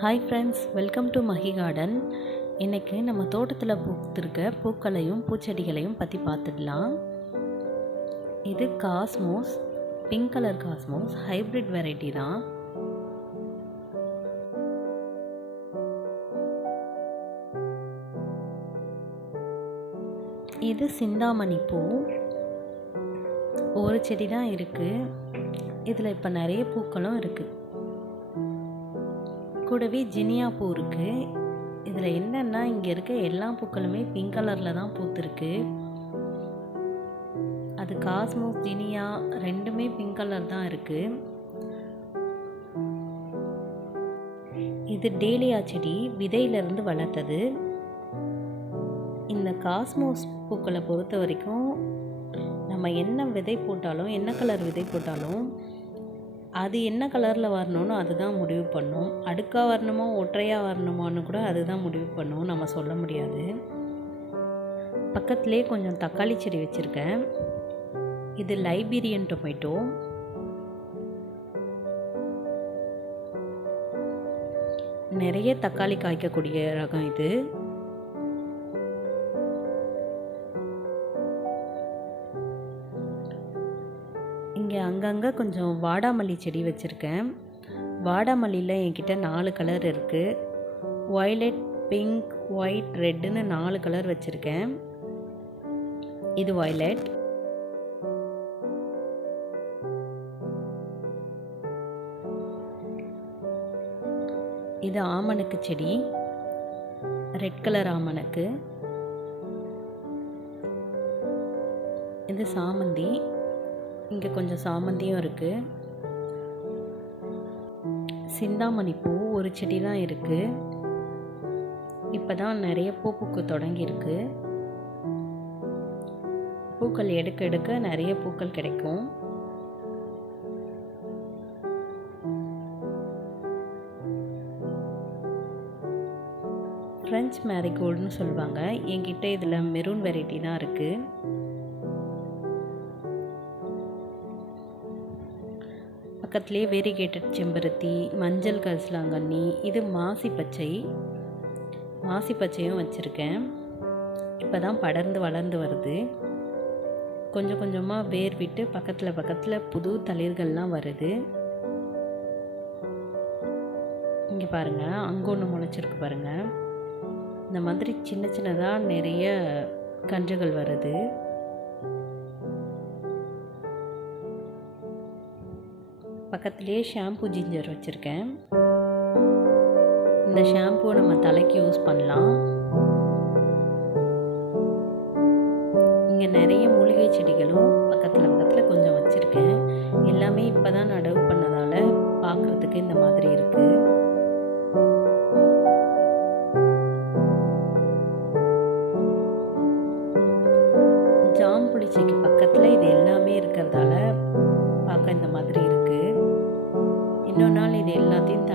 Hi friends, welcome to Mahi garden. இன்றைக்கி நம்ம தோட்டத்தில் பூத்திருக்க பூக்களையும் பூச்செடிகளையும் பற்றி பார்த்துடலாம். இது Cosmos, pink colour Cosmos, hybrid variety தான். இது சிந்தாமணி பூ. ஒரு செடி தான் இருக்குது. இதில் இப்போ நிறைய பூக்களும் இருக்குது. கூடவே ஜினியா பூ இருக்குது. இதில் என்னென்னா, இங்கே இருக்க எல்லா பூக்களுமே பிங்க் கலரில் தான் பூத்துருக்கு. அது காஸ்மோஸ், ஜினியா ரெண்டுமே பிங்க் கலர் தான் இருக்குது. இது டேலியா செடி, விதையிலிருந்து வளர்த்தது. இந்த காஸ்மோஸ் பூக்களை பொறுத்த வரைக்கும் நம்ம என்ன விதை போட்டாலும், என்ன கலர் விதை போட்டாலும் அது என்ன கலரில் வரணும்னு அதுதான் முடிவு பண்ணும். அடுக்காக வரணுமோ ஒற்றையாக வரணுமான்னு கூட அதுதான் முடிவு பண்ணும், நம்ம சொல்ல முடியாது. பக்கத்துலேயே கொஞ்சம் தக்காளி செடி வச்சுருக்கேன். இது லைபீரியன் டொமேட்டோ. நிறைய தக்காளி காய்க்கக்கூடிய ரகம் இது. இங்கே அங்கங்கே கொஞ்சம் வாடாமல்லி செடி வச்சுருக்கேன். வாடாமல்லியில் என்கிட்ட 4 கலர் இருக்குது. வயலட், பிங்க், ஒயிட், ரெட்டுன்னு 4 கலர் வச்சுருக்கேன். இது வயலட். இது ஆமணக்கு செடி, ரெட் கலர் ஆமணக்கு. இது சாமந்தி. இங்கே கொஞ்சம் சாமந்தியும் இருக்குது. சிந்தாமணி பூ ஒரு செடி தான் இருக்குது. இப்போ தான் நிறைய பூ பூக்க தொடங்கியிருக்கு. பூக்கள் எடுக்க எடுக்க நிறைய பூக்கள் கிடைக்கும். ஃப்ரெஞ்ச் மேரிகோல்டுன்னு சொல்லுவாங்க. என்கிட்ட இதில் மெரூன் வெரைட்டி தான் இருக்குது. பக்கத்துலேயே வேரிகேட்டட் செம்பருத்தி, மஞ்சள் கரிசலாங்கண்ணி, இது மாசி பச்சை. மாசி பச்சையும் வச்சுருக்கேன். இப்போ தான் படர்ந்து வளர்ந்து வருது. கொஞ்சம் கொஞ்சமாக வேர் விட்டு பக்கத்தில் புது தளிர்கள்லாம் வருது. இங்கே பாருங்கள், அங்கே ஒன்று முளைச்சிருக்கு பாருங்கள். இந்த மாதிரி சின்ன சின்னதாக நிறைய கன்றுகள் வருது. பக்கத்துலேயே ஷாம்பு ஜிஞ்சர் வச்சுருக்கேன். இந்த ஷாம்புவை நம்ம தலைக்கு யூஸ் பண்ணலாம். இங்கே நிறைய மூலிகை செடிகளும் பக்கத்தில் கொஞ்சம் வச்சுருக்கேன். எல்லாமே இப்போ தான் நடவு பண்ணதால் பார்க்குறதுக்கு இந்த மாதிரி இருக்குது. ஜாம்புளி செடிக்கு பக்கத்தில் இது எல்லாமே இருக்கிறதால பார்க்க இந்த மாதிரி இருக்குது. இன்னொரு நாள் இது எல்லாத்தையும்